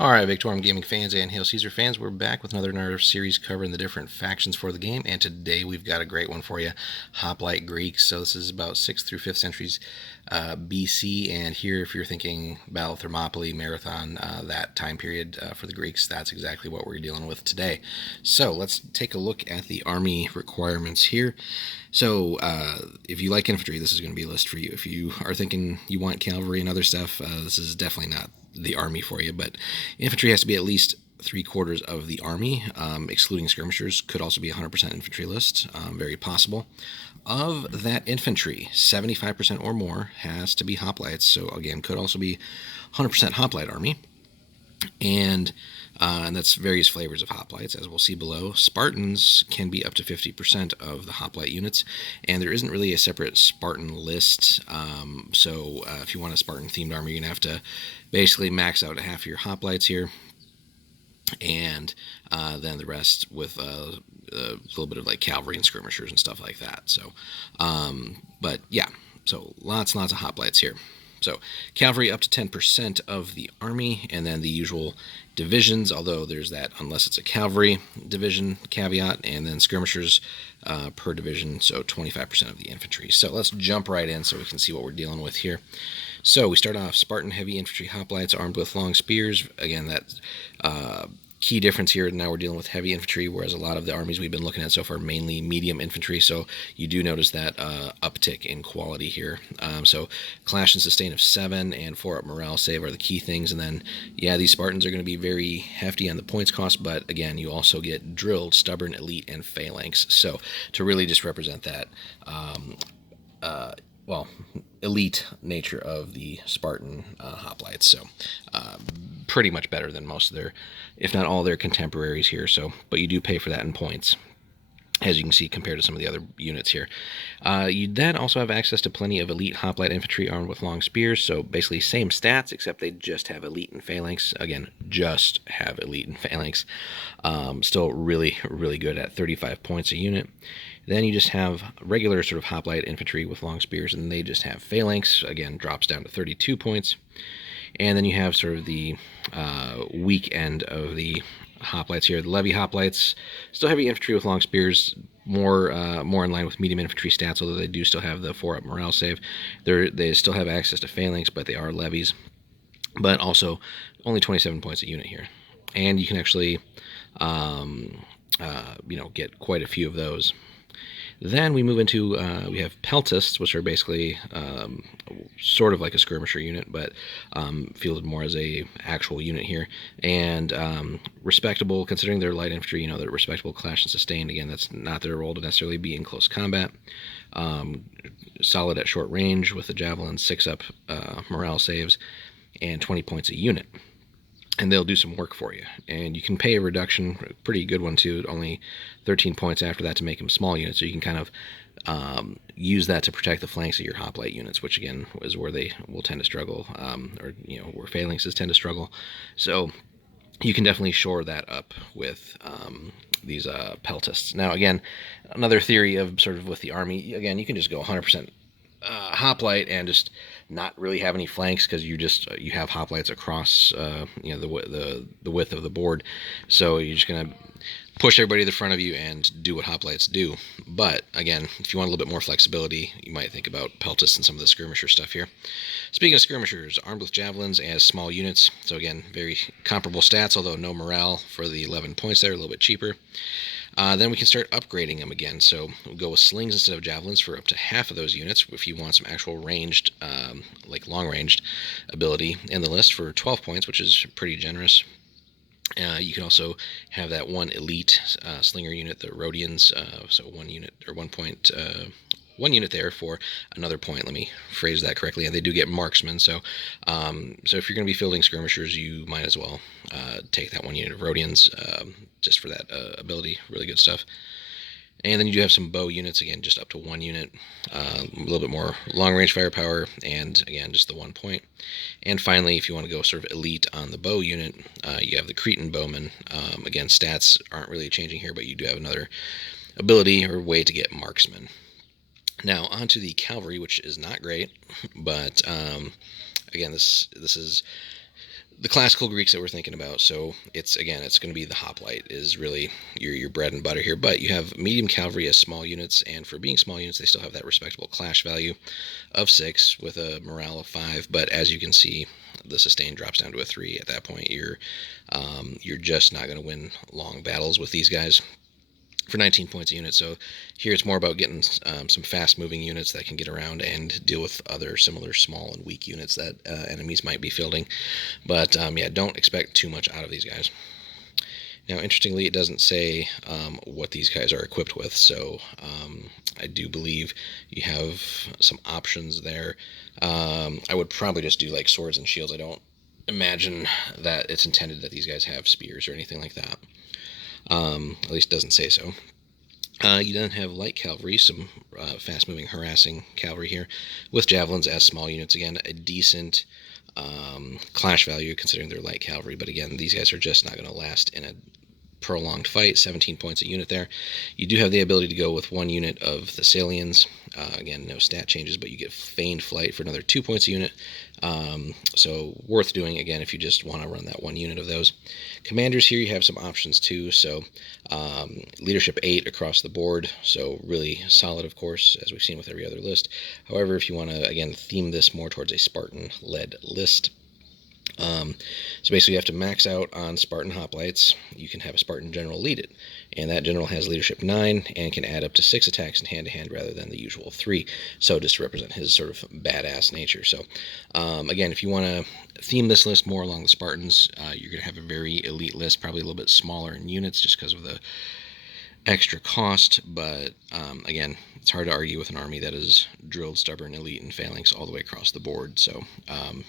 Alright, Victorum Gaming fans and Hail Caesar fans, we're back with another series covering the different factions for the game, and today we've got a great one for you, Hoplite Greek. So this is about 6th through 5th centuries BC, and here if you're thinking Battle of Thermopylae, Marathon, that time period for the Greeks, that's exactly what we're dealing with today. So let's take a look at the army requirements here. So if you like infantry, this is going to be a list for you. If you are thinking you want cavalry and other stuff, this is definitely not the army for you, but infantry has to be at least 3/4 of the army, excluding skirmishers. Could also be 100% infantry list, very possible. Of that infantry, 75% or more has to be hoplites, so again, could also be 100% hoplite army. And that's various flavors of hoplites, as we'll see below. Spartans can be up to 50% of the hoplite units, and there isn't really a separate Spartan list. So if you want a Spartan-themed army, you're going to have to basically max out half of your hoplites here, and then the rest with a little bit of like cavalry and skirmishers and stuff like that. So, but yeah, so lots of hoplites here. So cavalry up to 10% of the army, and then the usual divisions, although there's that unless it's a cavalry division caveat, and then skirmishers per division, so 25% of the infantry. So let's jump right in so we can see what we're dealing with here. So we start off Spartan heavy infantry hoplites armed with long spears. Again, that key difference here, now we're dealing with heavy infantry, whereas a lot of the armies we've been looking at so far mainly medium infantry, so you do notice that uptick in quality here. So clash and sustain of 7 and 4-up morale save are the key things, and then yeah, these Spartans are going to be very hefty on the points cost, but again, you also get drilled, stubborn, elite, and phalanx, so to really just represent that well, elite nature of the Spartan hoplites. So pretty much better than most of their, if not all their contemporaries here. So, but you do pay for that in points, as you can see compared to some of the other units here. You then also have access to plenty of elite hoplite infantry armed with long spears, so basically same stats, except they just have elite and phalanx. Again, just have elite and phalanx. Still really good at 35 points a unit. Then you just have regular sort of hoplite infantry with long spears, and they just have phalanx. Again, drops down to 32 points. And then you have sort of the weak end of the hoplites here. The levy hoplites, still heavy infantry with long spears, more in line with medium infantry stats, although they do still have the 4-up morale save. They still have access to phalanx, but they are levies. But also only 27 points a unit here. And you can actually get quite a few of those. Then we move into, we have peltists, which are basically sort of like a skirmisher unit, but fielded more as a actual unit here. And respectable, considering they're light infantry, they're respectable clash and sustain. Again, that's not their role to necessarily be in close combat. Solid at short range with the javelin, 6-up morale saves, and 20 points a unit. And they'll do some work for you. And you can pay a reduction, a pretty good one too, only 13 points after that to make them small units. So you can kind of use that to protect the flanks of your hoplite units, which again is where they will tend to struggle, or where phalanxes tend to struggle. So you can definitely shore that up with these peltists. Now again, another theory of sort of with the army, again, you can just go 100% hoplite and just not really have any flanks, because you have hoplites across the width of the board, so you're just gonna push everybody to the front of you and do what hoplites do. But again, if you want a little bit more flexibility, you might think about peltists and some of the skirmisher stuff here. Speaking of skirmishers, armed with javelins as small units, so again, very comparable stats, although no morale for the 11 points there, a little bit cheaper. Then we can start upgrading them again. So we'll go with slings instead of javelins for up to half of those units if you want some actual ranged, like long-ranged ability in the list for 12 points, which is pretty generous. You can also have that one elite slinger unit, the Rhodians, so 1 unit or 1 point. 1 unit there for another point. Let me phrase that correctly. And they do get marksmen, so so if you're going to be fielding skirmishers, you might as well take that 1 unit of Rhodians just for that ability. Really good stuff. And then you do have some bow units, again, just up to 1 unit, a little bit more long-range firepower, and again, just the 1 point. And finally, if you want to go sort of elite on the bow unit, you have the Cretan bowman. Again, stats aren't really changing here, but you do have another ability or way to get marksmen. Now, onto the cavalry, which is not great, but again, this is the classical Greeks that we're thinking about. So it's going to be the hoplite is really your bread and butter here. But you have medium cavalry as small units, and for being small units, they still have that respectable clash value of 6 with a morale of 5. But as you can see, the sustain drops down to a 3. At that point, you're just not going to win long battles with these guys for 19 points a unit. So here it's more about getting some fast-moving units that can get around and deal with other similar small and weak units that enemies might be fielding. But yeah, don't expect too much out of these guys. Now, interestingly, it doesn't say what these guys are equipped with, so I do believe you have some options there. I would probably just do like swords and shields. I don't imagine that it's intended that these guys have spears or anything like that. At least it doesn't say so. You then have light cavalry, some fast-moving, harassing cavalry here, with javelins as small units. Again, a decent clash value considering they're light cavalry, but again, these guys are just not going to last in a prolonged fight. 17 points a unit there. You do have the ability to go with 1 unit of Thessalians. Again, no stat changes, but you get feigned flight for another 2 points a unit. So worth doing, again, if you just want to run that 1 unit of those. Commanders here, you have some options too. So leadership 8 across the board, so really solid, of course, as we've seen with every other list. However, if you want to, again, theme this more towards a Spartan-led list, so basically you have to max out on Spartan hoplites. You can have a Spartan general lead it, and that general has leadership 9 and can add up to 6 attacks in hand-to-hand rather than the usual 3, so just to represent his sort of badass nature. So again, if you want to theme this list more along the Spartans, you're going to have a very elite list, probably a little bit smaller in units just because of the extra cost, but again, it's hard to argue with an army that is drilled, stubborn, elite, and phalanx all the way across the board, so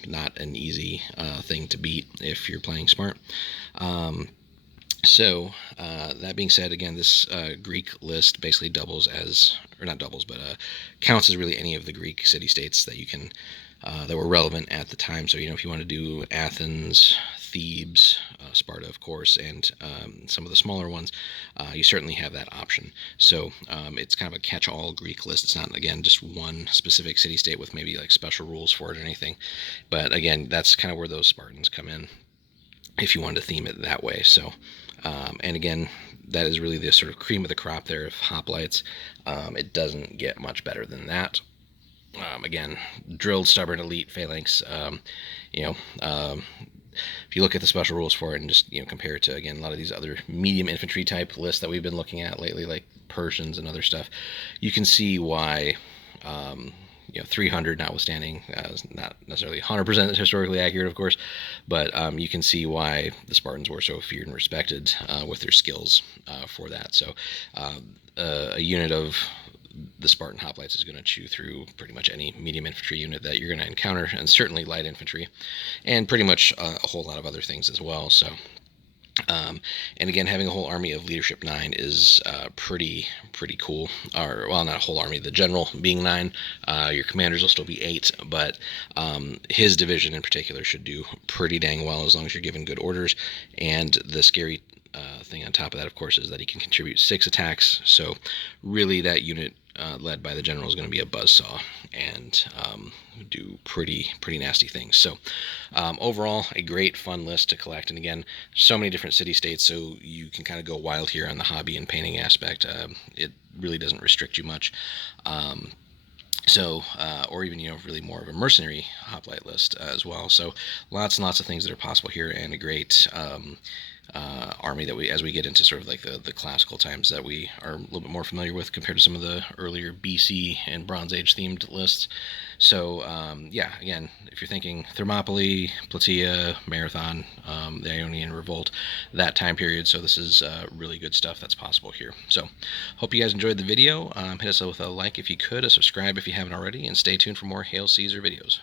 not an easy thing to beat if you're playing smart. So that being said, again, this Greek list basically doubles as, or not doubles, but counts as really any of the Greek city-states that you can that were relevant at the time. So, if you want to do Athens, Thebes, Sparta, of course, and some of the smaller ones, you certainly have that option. So it's kind of a catch-all Greek list. It's not, again, just one specific city-state with maybe like special rules for it or anything. But again, that's kind of where those Spartans come in, if you wanted to theme it that way. So, and again, that is really the sort of cream of the crop there of hoplites. It doesn't get much better than that. Again, drilled, stubborn, elite, phalanx. If you look at the special rules for it and just compare it to, again, a lot of these other medium infantry type lists that we've been looking at lately, like Persians and other stuff, you can see why 300 notwithstanding, not necessarily 100% historically accurate, of course, but you can see why the Spartans were so feared and respected with their skills for that. So a unit of the Spartan hoplites is going to chew through pretty much any medium infantry unit that you're going to encounter, and certainly light infantry, and pretty much a whole lot of other things as well. So, and again, having a whole army of leadership 9 is pretty cool. Or, well, not a whole army. The general being 9, your commanders will still be 8, but his division in particular should do pretty dang well as long as you're given good orders. And the scary thing on top of that, of course, is that he can contribute 6 attacks. So really, that unit led by the general is going to be a buzzsaw and do pretty nasty things. So overall, a great fun list to collect. And again, so many different city-states, so you can kind of go wild here on the hobby and painting aspect. It really doesn't restrict you much. Or even, really more of a mercenary hoplite list as well. So lots and lots of things that are possible here, and a great army that as we get into sort of like the classical times that we are a little bit more familiar with compared to some of the earlier BC and Bronze Age themed lists. So yeah, again, if you're thinking Thermopylae, Plataea, Marathon, the Ionian Revolt, that time period, so this is really good stuff that's possible here. So hope you guys enjoyed the video. Hit us with a like if you could, a subscribe if you haven't already, and stay tuned for more Hail Caesar videos.